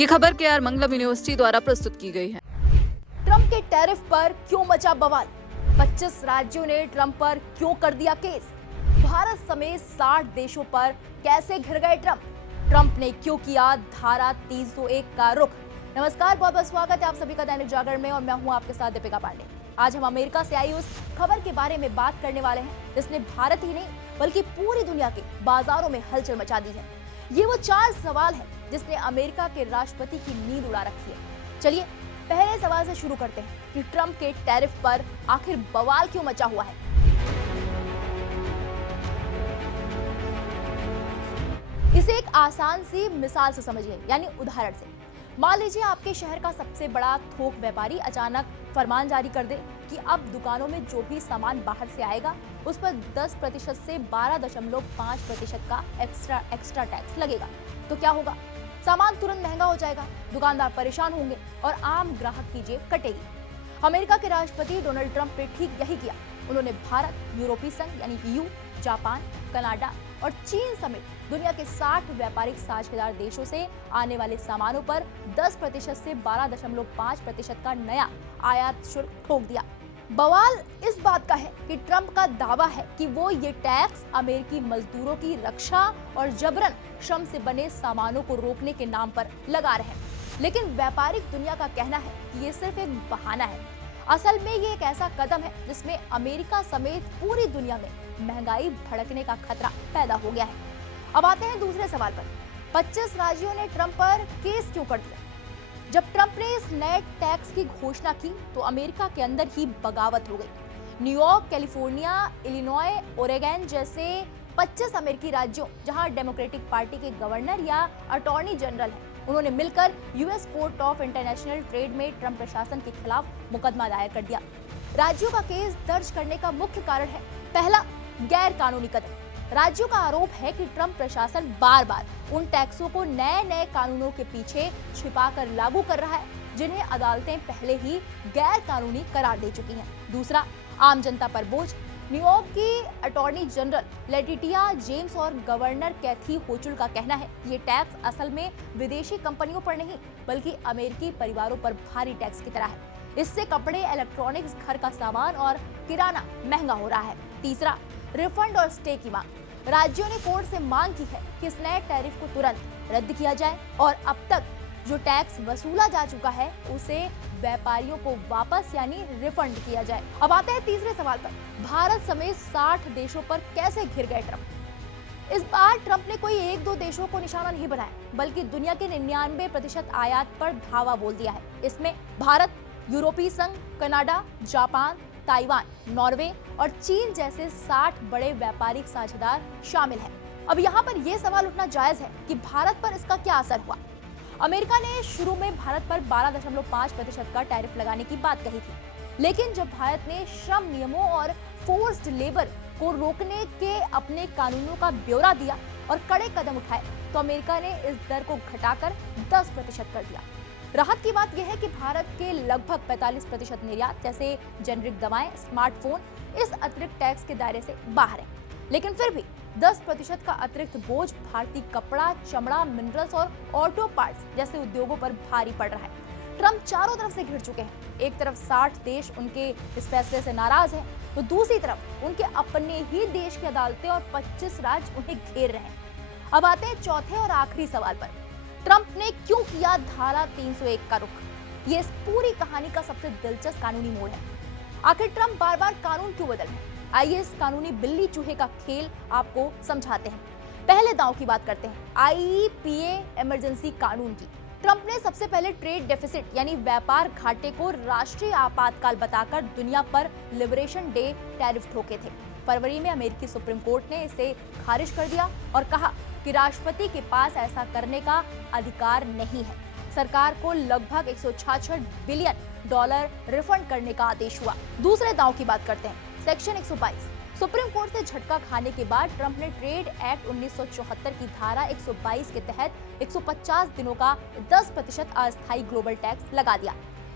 ये खबर केआर मंगलम यूनिवर्सिटी द्वारा प्रस्तुत की गई है। ट्रंप के टैरिफ पर क्यों मचा बवाल? 25 राज्यों ने ट्रंप पर क्यों कर दिया केस? भारत समेत 60 देशों पर कैसे घिर गए ट्रंप? ट्रंप ने क्यों किया धारा 301 का रुख? नमस्कार, बहुत बहुत स्वागत है आप सभी का दैनिक जागरण में और मैं हूं आपके साथ दीपिका पांडे। आज हम अमेरिका से आई उस खबर के बारे में बात करने वाले हैं जिसने भारत ही नहीं बल्कि पूरी दुनिया के बाजारों में हलचल मचा दी है। ये वो 4 सवाल है जिसने अमेरिका के राष्ट्रपति की नींद उड़ा रखी है। चलिए पहले सवाल से शुरू करते हैं कि ट्रंप के टैरिफ पर आखिर बवाल क्यों मचा हुआ है। इसे एक आसान सी मिसाल से समझिए, यानी उदाहरण से। मान लीजिए आपके शहर का सबसे बड़ा थोक व्यापारी अचानक फरमान जारी कर दे कि अब दुकानों में जो भी सामान बाहर से आएगा उस पर 10% से 12.5% का एक्स्ट्रा टैक्स लगेगा। तो क्या होगा? सामान तुरंत महंगा हो जाएगा, दुकानदार परेशान होंगे और आम ग्राहक की जेब कटेगी। अमेरिका के राष्ट्रपति डोनाल्ड ट्रंप ने ठीक यही किया। उन्होंने भारत, यूरोपीय संघ यानी EU, जापान, कनाडा और चीन समेत दुनिया के 60 व्यापारिक साझेदार देशों से आने वाले सामानों पर 10% से 12.5% का नया आयात शुल्क ठोक दिया। बवाल इस बात का है कि ट्रंप का दावा है कि वो ये टैक्स अमेरिकी मजदूरों की रक्षा और जबरन श्रम से बने सामानों को रोकने के नाम पर लगा रहे हैं। लेकिन व्यापारिक दुनिया का कहना है कि ये सिर्फ एक बहाना है। असल में ये एक ऐसा कदम है जिसमें अमेरिका समेत पूरी दुनिया में महंगाई भड़कने का खतरा पैदा हो गया है। अब आते हैं दूसरे सवाल पर। 25 राज्यों ने ट्रंप पर केस क्यों कर दिया? जब ट्रंप ने इस नए टैक्स की घोषणा की तो अमेरिका के अंदर ही बगावत हो गई। न्यूयॉर्क, कैलिफोर्निया, इलिनॉय, ओरेगन जैसे 25 अमेरिकी राज्यों जहां डेमोक्रेटिक पार्टी के गवर्नर या अटॉर्नी जनरल हैं, उन्होंने मिलकर US court of international trade में ट्रंप प्रशासन के खिलाफ मुकदमा दायर कर दिया। राज्यों का केस दर्ज करने का मुख्य कारण है, पहला, गैर कानूनी कदम। राज्यों का आरोप है कि ट्रंप प्रशासन बार बार उन टैक्सों को नए नए कानूनों के पीछे छिपाकर लागू कर रहा है जिन्हें अदालतें पहले ही गैर कानूनी करार दे चुकी हैं। दूसरा, आम जनता पर बोझ। न्यूयॉर्क की अटॉर्नी जनरल लेटिटिया जेम्स और गवर्नर कैथी होचुल का कहना है ये टैक्स असल में विदेशी कंपनियों पर नहीं बल्कि अमेरिकी परिवारों पर भारी टैक्स की तरह है। इससे कपड़े, इलेक्ट्रॉनिक्स, घर का सामान और किराना महंगा हो रहा है। तीसरा, रिफंड और स्टे की मांग। राज्यों ने कोर्ट से मांग की है कि इस नए टैरिफ को तुरंत रद्द किया जाए और अब तक जो टैक्स वसूला जा चुका है उसे व्यापारियों को वापस यानी रिफंड किया जाए। अब आते हैं तीसरे सवाल पर। भारत समेत 60 देशों पर कैसे घिर गए ट्रंप? इस बार ट्रंप ने कोई 1-2 देशों को निशाना नहीं बनाया बल्कि दुनिया के 99% आयात पर धावा बोल दिया है। इसमें भारत, यूरोपीय संघ, कनाडा, जापान, ताइवान, नॉर्वे और चीन जैसे 60 बड़े व्यापारिक साझेदार शामिल हैं। अब यहाँ पर यह सवाल उठना जायज है कि भारत पर इसका क्या असर हुआ। अमेरिका ने शुरू में भारत पर 12.5% का टैरिफ लगाने की बात कही थी, लेकिन जब भारत ने श्रम नियमों और फोर्स्ड लेबर को रोकने के अपने कानूनों का ब्यौरा दिया और कड़े कदम उठाए तो अमेरिका ने इस दर को घटाकर 10% कर दिया। राहत की बात यह है कि भारत के लगभग 45% निर्यात जैसे जेनरिक दवाएं, स्मार्टफोन इस अतिरिक्त टैक्स के दायरे से बाहर है। लेकिन फिर भी 10% का अतिरिक्त बोझ भारतीय कपड़ा, चमड़ा, मिनरल्स और ऑटो पार्ट्स जैसे उद्योगों पर भारी पड़ रहा है। ट्रंप चारों तरफ से घिर चुके हैं। एक तरफ 60 देश उनके इस फैसले से नाराज हैं, तो दूसरी तरफ उनके अपने ही देश की अदालतें और 25 राज्य उन्हें घेर रहे हैं। अब आते हैं चौथे और आखिरी सवाल पर। ट्रंप ने क्यों किया धारा 301 का रुख? ये इस पूरी कहानी का सबसे दिलचस्प कानूनी मोड़ है। आखिर ट्रंप बार बार कानून क्यों बदल रहे हैं? आइए इस कानूनी बिल्ली चूहे का खेल आपको समझाते हैं। पहले दांव की बात करते हैं, IEPA इमरजेंसी कानून की। ट्रंप ने सबसे पहले ट्रेड डेफिसिट यानी व्यापार घाटे को राष्ट्रीय आपातकाल बताकर दुनिया पर लिबरेशन डे टैरिफ ठोके थे। फरवरी में अमेरिकी सुप्रीम कोर्ट ने इसे खारिज कर दिया और कहा कि राष्ट्रपति के पास ऐसा करने का अधिकार नहीं है। सरकार को लगभग $166 बिलियन रिफंड करने का आदेश हुआ। दूसरे दांव की बात करते हैं, सेक्शन 122। सुप्रीम कोर्ट से झटका खाने के बाद ट्रंप ने ट्रेड एक्ट 1974 की धारा 122 के तहत 150 दिनों का 10% अस्थायी ग्लोबल टैक्स लगा दिया।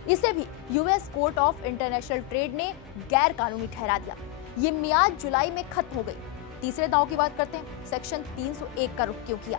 इसे भी US court of international trade ने गैर कानूनी ठहरा दिया। ये मियाद जुलाई में खत्म हो गई। तीसरे दांव की बात करते हैं, सेक्शन 301 का रुख क्यों किया?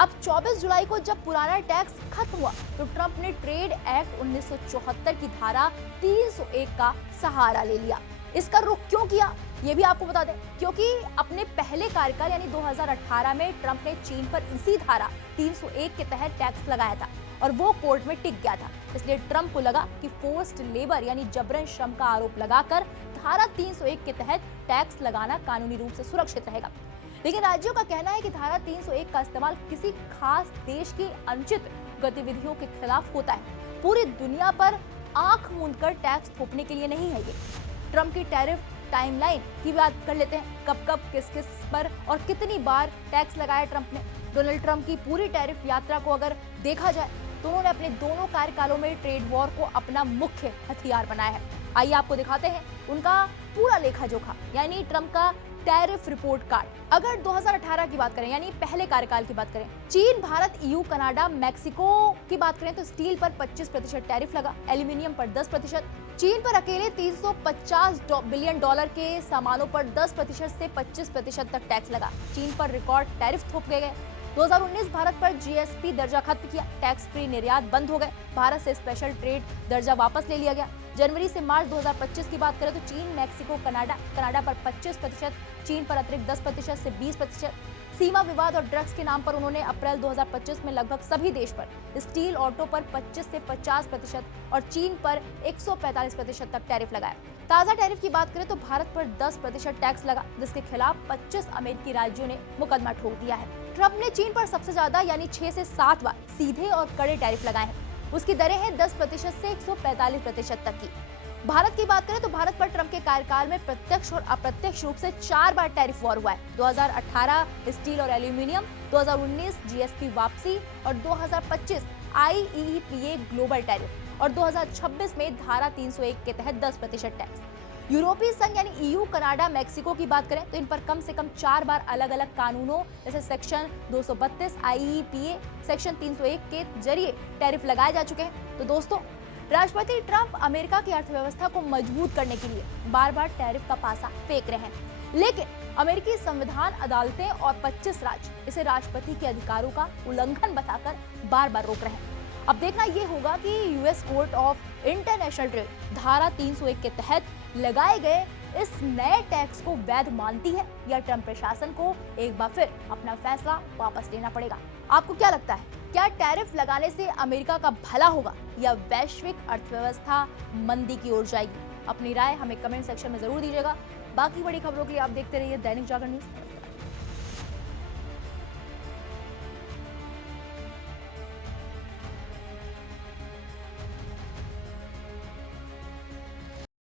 अब 24 जुलाई को जब पुराना टैक्स खत्म हुआ तो ट्रंप ने ट्रेड एक्ट 1974 की धारा 301 का सहारा ले लिया। इसका रुख क्यों किया ये भी आपको बता दें, क्योंकि अपने पहले कार्यकाल यानी 2018 में ट्रंप ने चीन पर इसी धारा 301 के तहत टैक्स लगाया था और वो कोर्ट में टिक गया था। इसलिए ट्रंप को लगा कि फोर्स्ड लेबर यानी जबरन श्रम का आरोप लगाकर धारा 301 के तहत टैक्स लगाना कानूनी रूप से सुरक्षित रहेगा। लेकिन राज्यों का कहना है कि धारा 301 का इस्तेमाल किसी खास देश की अनुचित गतिविधियों के खिलाफ होता है, पूरी दुनिया पर आंख मूंदकर टैक्स थोपने के लिए नहीं है ये। ट्रंप की टैरिफ टाइमलाइन की बात कर लेते हैं, कब कब किस किस पर और कितनी बार टैक्स लगाया ट्रंप ने। डोनाल्ड ट्रंप की पूरी टैरिफ यात्रा को अगर देखा जाए तो उन्होंने अपने दोनों कार्यकालों में ट्रेड वॉर को अपना मुख्य हथियार बनाया है। आइए आपको दिखाते हैं उनका पूरा लेखा जोखा यानी ट्रंप का टैरिफ रिपोर्ट कार्ड। अगर 2018 की बात करें यानी पहले कार्यकाल की बात करें, चीन, भारत, ईयू, कनाडा, मैक्सिको की बात करें तो स्टील पर 25% टैरिफ लगा, एल्यूमिनियम पर 10%। चीन पर अकेले 350 बिलियन डॉलर के सामानों पर 10% से 25% तक टैक्स लगा। चीन पर रिकॉर्ड टैरिफ थोप गए। 2019 भारत पर जीएसपी दर्जा खत्म किया, टैक्स फ्री निर्यात बंद हो गए, भारत से स्पेशल ट्रेड दर्जा वापस ले लिया गया। जनवरी से मार्च 2025 की बात करें तो चीन, मैक्सिको, कनाडा पर 25%, चीन पर अतिरिक्त 10% से 20%। सीमा विवाद और ड्रग्स के नाम पर उन्होंने अप्रैल 2025 में लगभग सभी देश पर, स्टील, ऑटो पर 25 से 50% और चीन पर 145% तक टैरिफ लगाया। ताजा टैरिफ की बात करें तो भारत पर 10% टैक्स लगा, जिसके खिलाफ 25 अमेरिकी राज्यों ने मुकदमा ठोक दिया है। ट्रंप ने चीन पर सबसे ज्यादा यानी 6 से 7 बार सीधे और कड़े टैरिफ लगाए हैं। उसकी दरें हैं 10% से 145% तक की। भारत की बात करें तो भारत पर ट्रंप के कार्यकाल में प्रत्यक्ष और अप्रत्यक्ष रूप से 4 बार टैरिफ वॉर हुआ है। 2018 स्टील और एल्यूमिनियम, 2019 जीएसपी वापसी और 2025 आईईपीए ग्लोबल टैरिफ और 2026 में धारा 301 के तहत 10% टैक्स। यूरोपीय संघ यानी ईयू, कनाडा, मैक्सिको की बात करें तो इन पर कम से कम 4 बार अलग अलग कानूनों जैसे सेक्शन 232 आईईपीए, सेक्शन 301 के जरिए टैरिफ लगाए जा चुके हैं। तो दोस्तों, राष्ट्रपति ट्रंप अमेरिका की अर्थव्यवस्था को मजबूत करने के लिए बार बार टैरिफ का पासा फेंक रहे हैं, लेकिन अमेरिकी संविधान, अदालतें और 25 राज्य इसे राष्ट्रपति के अधिकारों का उल्लंघन बताकर बार बार रोक रहे हैं। अब देखना ये होगा कि US court of international trade धारा 301 के तहत लगाए गए इस नए टैक्स को वैध मानती है या ट्रंप प्रशासन को एक बार फिर अपना फैसला वापस लेना पड़ेगा। आपको क्या लगता है, क्या टैरिफ लगाने से अमेरिका का भला होगा या वैश्विक अर्थव्यवस्था मंदी की ओर जाएगी? अपनी राय हमें कमेंट सेक्शन में जरूर दीजिएगा। बाकी बड़ी खबरों के लिए आप देखते रहिए दैनिक जागरण न्यूज।